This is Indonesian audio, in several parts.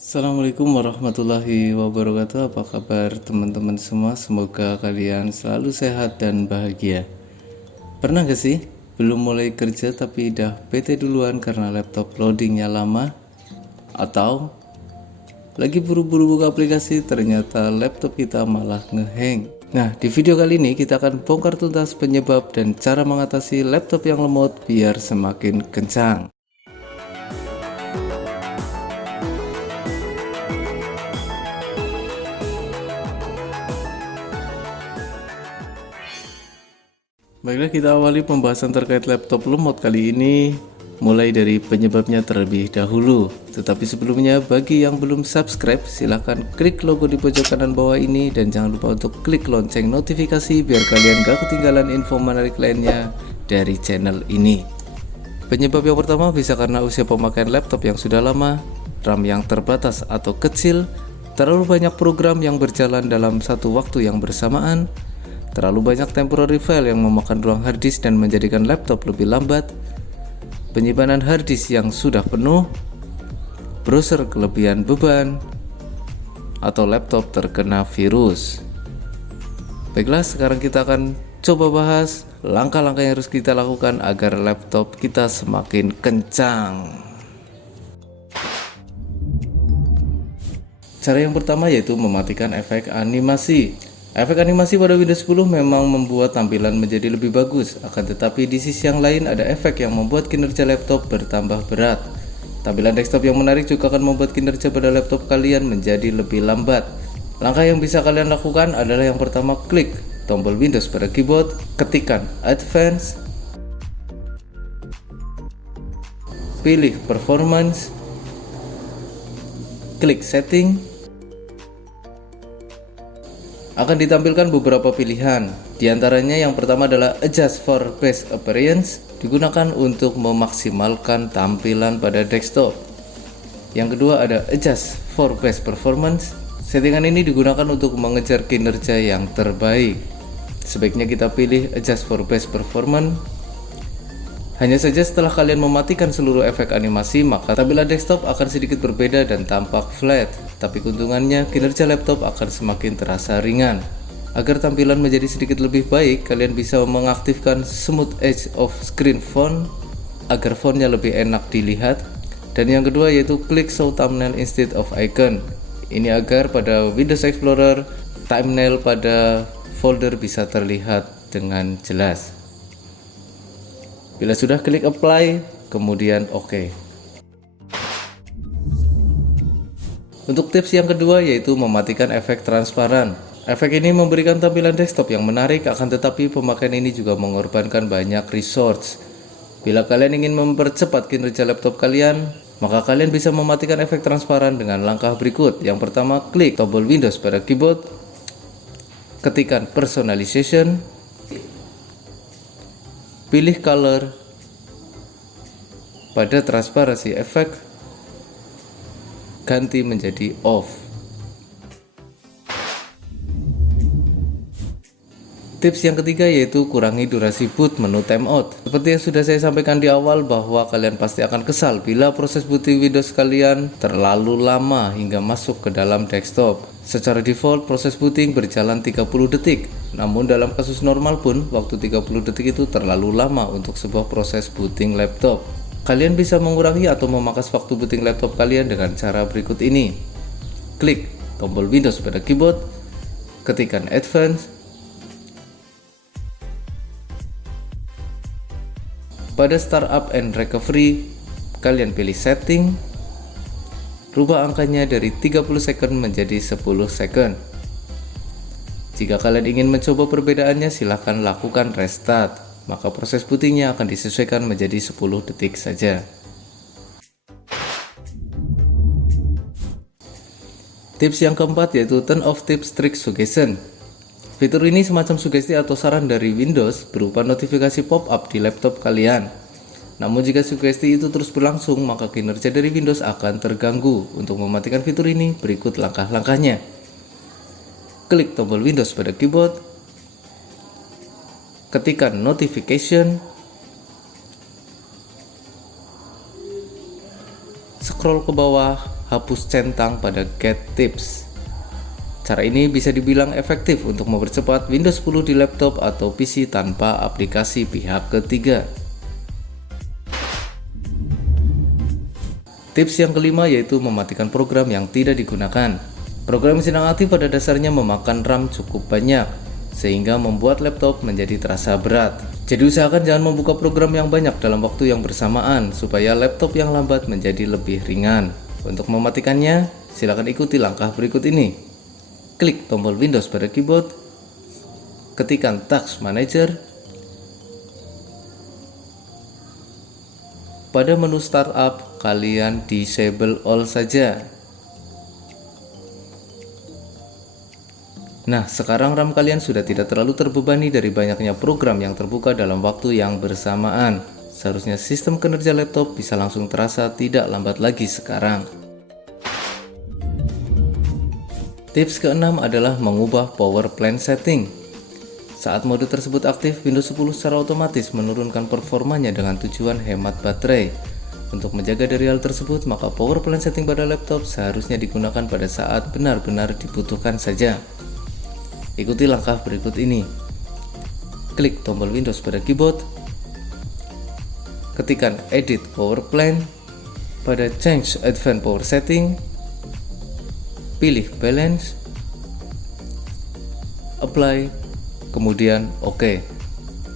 Assalamualaikum warahmatullahi wabarakatuh. Apa kabar teman-teman semua? Semoga kalian selalu sehat dan bahagia. Pernah gak sih belum mulai kerja tapi udah PT duluan karena laptop loadingnya lama? Atau lagi buru-buru buka aplikasi ternyata laptop kita malah ngehang? Nah, di video kali ini kita akan bongkar tuntas penyebab dan cara mengatasi laptop yang lemot biar semakin kencang. Baiklah, kita awali pembahasan terkait laptop lemot kali ini mulai dari penyebabnya terlebih dahulu. Tetapi sebelumnya, bagi yang belum subscribe, silahkan klik logo di pojok kanan bawah ini dan jangan lupa untuk klik lonceng notifikasi biar kalian gak ketinggalan info menarik lainnya dari channel ini. Penyebab yang pertama bisa karena usia pemakaian laptop yang sudah lama, RAM yang terbatas atau kecil, terlalu banyak program yang berjalan dalam satu waktu yang bersamaan, terlalu banyak temporary file yang memakan ruang harddisk dan menjadikan laptop lebih lambat, penyimpanan harddisk yang sudah penuh, browser kelebihan beban, atau laptop terkena virus. Baiklah, sekarang kita akan coba bahas langkah-langkah yang harus kita lakukan agar laptop kita semakin kencang. Cara yang pertama yaitu mematikan efek animasi. Efek animasi pada Windows 10 memang membuat tampilan menjadi lebih bagus, akan tetapi di sisi yang lain ada efek yang membuat kinerja laptop bertambah berat. Tampilan desktop yang menarik juga akan membuat kinerja pada laptop kalian menjadi lebih lambat. Langkah yang bisa kalian lakukan adalah yang pertama, klik tombol Windows pada keyboard, ketikkan Advanced, pilih Performance, klik Setting. Akan ditampilkan beberapa pilihan. Di antaranya yang pertama adalah Adjust for Best Appearance, digunakan untuk memaksimalkan tampilan pada desktop. Yang kedua ada Adjust for Best Performance. Settingan ini digunakan untuk mengejar kinerja yang terbaik. Sebaiknya kita pilih Adjust for Best Performance. Hanya saja setelah kalian mematikan seluruh efek animasi, maka tampilan desktop akan sedikit berbeda dan tampak flat. Tapi keuntungannya, kinerja laptop akan semakin terasa ringan. Agar tampilan menjadi sedikit lebih baik, kalian bisa mengaktifkan Smooth Edge of Screen Font agar fontnya lebih enak dilihat. Dan yang kedua yaitu klik Show Thumbnail instead of Icon. Ini agar pada Windows Explorer, thumbnail pada folder bisa terlihat dengan jelas. Bila sudah, klik Apply, kemudian OK. Untuk tips yang kedua yaitu mematikan efek transparan. Efek ini memberikan tampilan desktop yang menarik, akan tetapi pemakaian ini juga mengorbankan banyak resource. Bila kalian ingin mempercepat kinerja laptop kalian, maka kalian bisa mematikan efek transparan dengan langkah berikut. Yang pertama, klik tombol Windows pada keyboard, ketikkan Personalization, pilih Color, pada Transparency Effect, ganti menjadi Off. Tips yang ketiga yaitu kurangi durasi boot menu timeout. Seperti yang sudah saya sampaikan di awal bahwa kalian pasti akan kesal bila proses booting Windows kalian terlalu lama hingga masuk ke dalam desktop. Secara default proses booting berjalan 30 detik. Namun dalam kasus normal pun waktu 30 detik itu terlalu lama untuk sebuah proses booting laptop. Kalian bisa mengurangi atau memangkas waktu booting laptop kalian dengan cara berikut ini. Klik tombol Windows pada keyboard, ketikkan Advanced, pada Startup and Recovery, kalian pilih Setting, rubah angkanya dari 30 second menjadi 10 second. Jika kalian ingin mencoba perbedaannya, silahkan lakukan restart. Maka proses bootingnya akan disesuaikan menjadi 10 detik saja. Tips yang keempat yaitu Turn off Tips Trick Suggestion. Fitur ini semacam sugesti atau saran dari Windows berupa notifikasi pop-up di laptop kalian. Namun jika sugesti itu terus berlangsung, maka kinerja dari Windows akan terganggu. Untuk mematikan fitur ini, berikut langkah-langkahnya. Klik tombol Windows pada keyboard, ketikkan Notification, scroll ke bawah hapus centang pada Get Tips. Cara ini bisa dibilang efektif untuk mempercepat Windows 10 di laptop atau PC tanpa aplikasi pihak ketiga. Tips yang kelima yaitu mematikan program yang tidak digunakan. Program yang sedang aktif pada dasarnya memakan RAM cukup banyak, sehingga membuat laptop menjadi terasa berat. Jadi usahakan jangan membuka program yang banyak dalam waktu yang bersamaan, supaya laptop yang lambat menjadi lebih ringan. Untuk mematikannya, silakan ikuti langkah berikut ini. Klik tombol Windows pada keyboard, ketikkan Task Manager. Pada menu Startup, kalian disable all saja. Nah, sekarang RAM kalian sudah tidak terlalu terbebani dari banyaknya program yang terbuka dalam waktu yang bersamaan. Seharusnya sistem kinerja laptop bisa langsung terasa tidak lambat lagi sekarang. Tips keenam adalah mengubah power plan setting. Saat mode tersebut aktif, Windows 10 secara otomatis menurunkan performanya dengan tujuan hemat baterai. Untuk menjaga dari hal tersebut, maka power plan setting pada laptop seharusnya digunakan pada saat benar-benar dibutuhkan saja. Ikuti langkah berikut ini. Klik tombol Windows pada keyboard, ketikkan Edit Power Plan, pada Change Advanced Power Setting, pilih Balance, Apply, kemudian OK.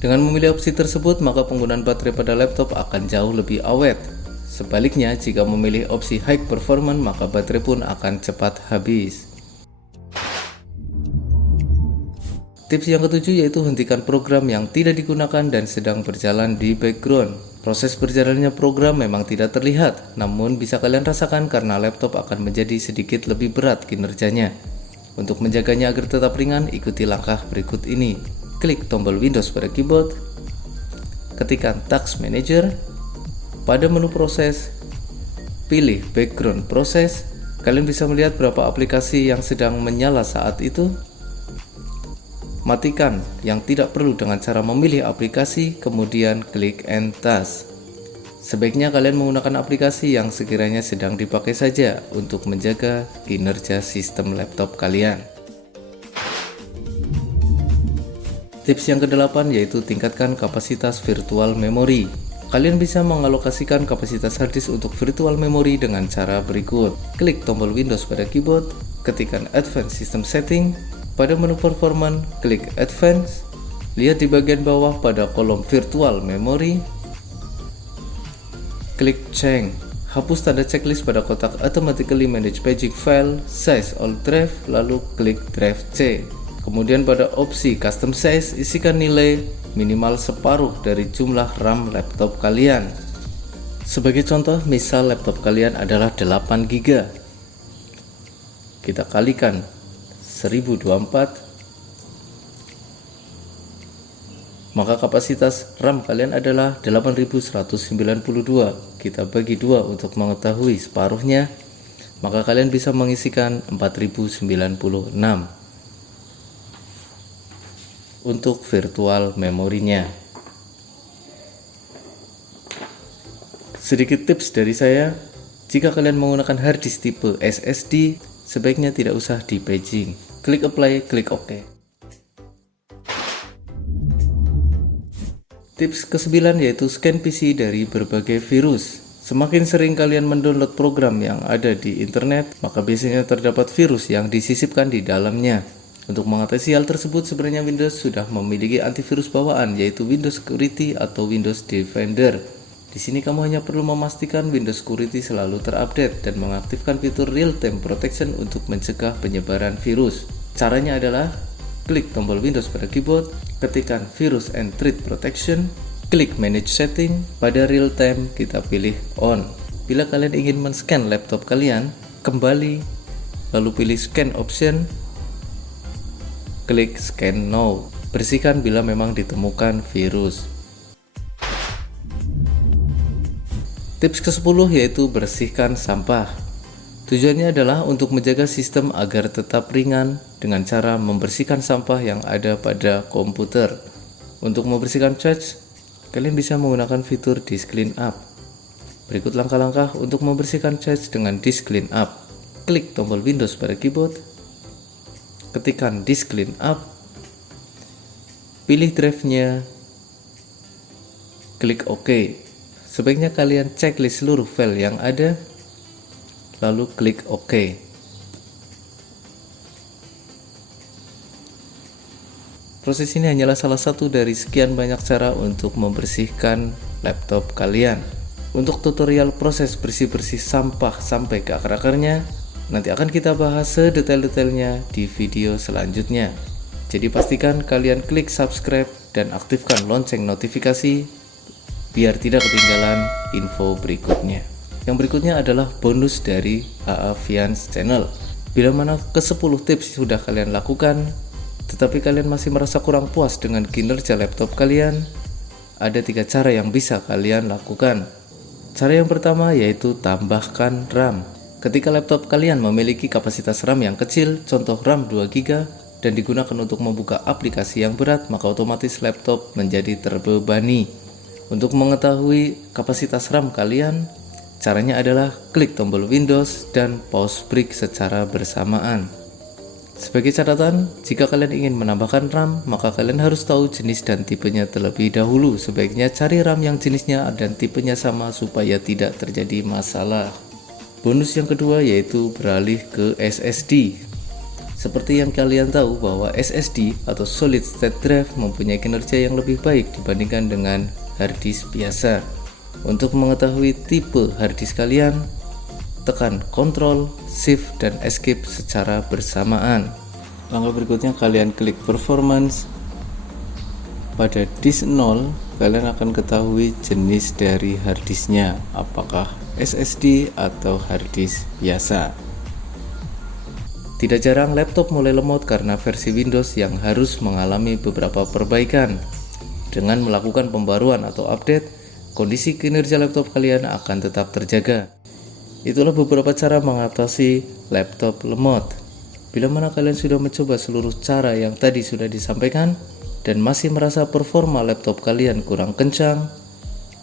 Dengan memilih opsi tersebut, maka penggunaan baterai pada laptop akan jauh lebih awet. Sebaliknya, jika memilih opsi High Performance, maka baterai pun akan cepat habis. Tips yang ketujuh yaitu hentikan program yang tidak digunakan dan sedang berjalan di background. Proses berjalannya program memang tidak terlihat, namun bisa kalian rasakan karena laptop akan menjadi sedikit lebih berat kinerjanya. Untuk menjaganya agar tetap ringan, ikuti langkah berikut ini. Klik tombol Windows pada keyboard, ketikkan Task Manager, pada menu proses, pilih Background Process. Kalian bisa melihat berapa aplikasi yang sedang menyala saat itu. Matikan yang tidak perlu dengan cara memilih aplikasi, kemudian klik End Task. Sebaiknya kalian menggunakan aplikasi yang sekiranya sedang dipakai saja untuk menjaga kinerja sistem laptop kalian. Tips yang kedelapan yaitu tingkatkan kapasitas virtual memory. Kalian bisa mengalokasikan kapasitas harddisk untuk virtual memory dengan cara berikut. Klik tombol Windows pada keyboard, ketikkan Advanced System Setting, pada menu Performance, klik Advanced, lihat di bagian bawah pada kolom Virtual Memory, klik Change, hapus tanda checklist pada kotak Automatically Manage Paging File, Size All Drive, lalu klik Drive C. Kemudian pada opsi Custom Size, isikan nilai minimal separuh dari jumlah RAM laptop kalian. Sebagai contoh, misal laptop kalian adalah 8 GB. Kita kalikan 1024, maka kapasitas RAM kalian adalah 8192. Kita bagi 2 untuk mengetahui separuhnya, maka kalian bisa mengisikan 4096 untuk virtual memorinya. Sedikit tips dari saya, jika kalian menggunakan hard disk tipe SSD, sebaiknya tidak usah di paging. Klik Apply, klik OK. Tips ke-9 yaitu scan PC dari berbagai virus. Semakin sering kalian mendownload program yang ada di internet, maka biasanya terdapat virus yang disisipkan di dalamnya. Untuk mengatasi hal tersebut, sebenarnya Windows sudah memiliki antivirus bawaan, yaitu Windows Security atau Windows Defender. Di sini kamu hanya perlu memastikan Windows Security selalu terupdate dan mengaktifkan fitur Real-Time Protection untuk mencegah penyebaran virus. Caranya adalah klik tombol Windows pada keyboard, ketikkan Virus and Threat Protection, klik Manage Setting, pada Real Time kita pilih On. Bila kalian ingin men-scan laptop kalian, kembali, lalu pilih Scan Option, klik Scan Now. Bersihkan bila memang ditemukan virus. Tips ke-10 yaitu bersihkan sampah. Tujuannya adalah untuk menjaga sistem agar tetap ringan dengan cara membersihkan sampah yang ada pada komputer. Untuk membersihkan cache, kalian bisa menggunakan fitur Disk Cleanup. Berikut langkah-langkah untuk membersihkan cache dengan disk clean up. Klik tombol Windows pada keyboard, ketikkan disk clean up, pilih drive-nya, klik OK. Sebaiknya kalian checklist seluruh file yang ada, lalu klik OK. Proses ini hanyalah salah satu dari sekian banyak cara untuk membersihkan laptop kalian. Untuk tutorial proses bersih-bersih sampah sampai ke akar-akarnya, nanti akan kita bahas sedetail-detailnya di video selanjutnya. Jadi pastikan kalian klik subscribe dan aktifkan lonceng notifikasi biar tidak ketinggalan info berikutnya. Yang berikutnya adalah bonus dari AA Fians Channel. Bila mana ke-10 tips sudah kalian lakukan, tetapi kalian masih merasa kurang puas dengan kinerja laptop kalian, ada 3 cara yang bisa kalian lakukan. Cara yang pertama yaitu tambahkan RAM. Ketika laptop kalian memiliki kapasitas RAM yang kecil, contoh RAM 2GB, dan digunakan untuk membuka aplikasi yang berat, maka otomatis laptop menjadi terbebani. Untuk mengetahui kapasitas RAM kalian, caranya adalah klik tombol Windows dan pause break secara bersamaan. Sebagai catatan, jika kalian ingin menambahkan RAM, maka kalian harus tahu jenis dan tipenya terlebih dahulu. Sebaiknya cari RAM yang jenisnya dan tipenya sama supaya tidak terjadi masalah. Bonus yang kedua yaitu beralih ke SSD. Seperti yang kalian tahu bahwa SSD atau Solid State Drive mempunyai kinerja yang lebih baik dibandingkan dengan harddisk biasa. Untuk mengetahui tipe harddisk kalian, tekan Ctrl, Shift, dan Escape secara bersamaan. Langkah berikutnya kalian klik Performance. Pada disk 0, kalian akan ketahui jenis dari harddisknya, apakah SSD atau harddisk biasa. Tidak jarang laptop mulai lemot karena versi Windows yang harus mengalami beberapa perbaikan. Dengan melakukan pembaruan atau update, kondisi kinerja laptop kalian akan tetap terjaga. Itulah beberapa cara mengatasi laptop lemot. Bila mana kalian sudah mencoba seluruh cara yang tadi sudah disampaikan dan masih merasa performa laptop kalian kurang kencang,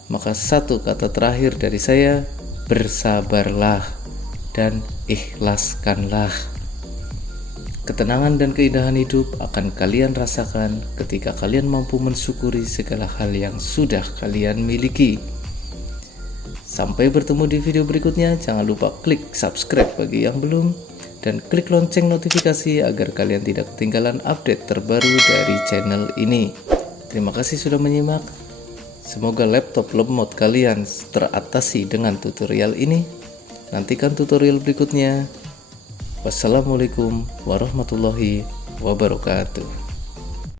maka satu kata terakhir dari saya, bersabarlah dan ikhlaskanlah. Ketenangan dan keindahan hidup akan kalian rasakan ketika kalian mampu mensyukuri segala hal yang sudah kalian miliki. Sampai bertemu di video berikutnya. Jangan lupa klik subscribe bagi yang belum, dan klik lonceng notifikasi agar kalian tidak ketinggalan update terbaru dari channel ini. Terima kasih sudah menyimak. Semoga laptop lemot kalian teratasi dengan tutorial ini. Nantikan tutorial berikutnya. Wassalamualaikum warahmatullahi wabarakatuh.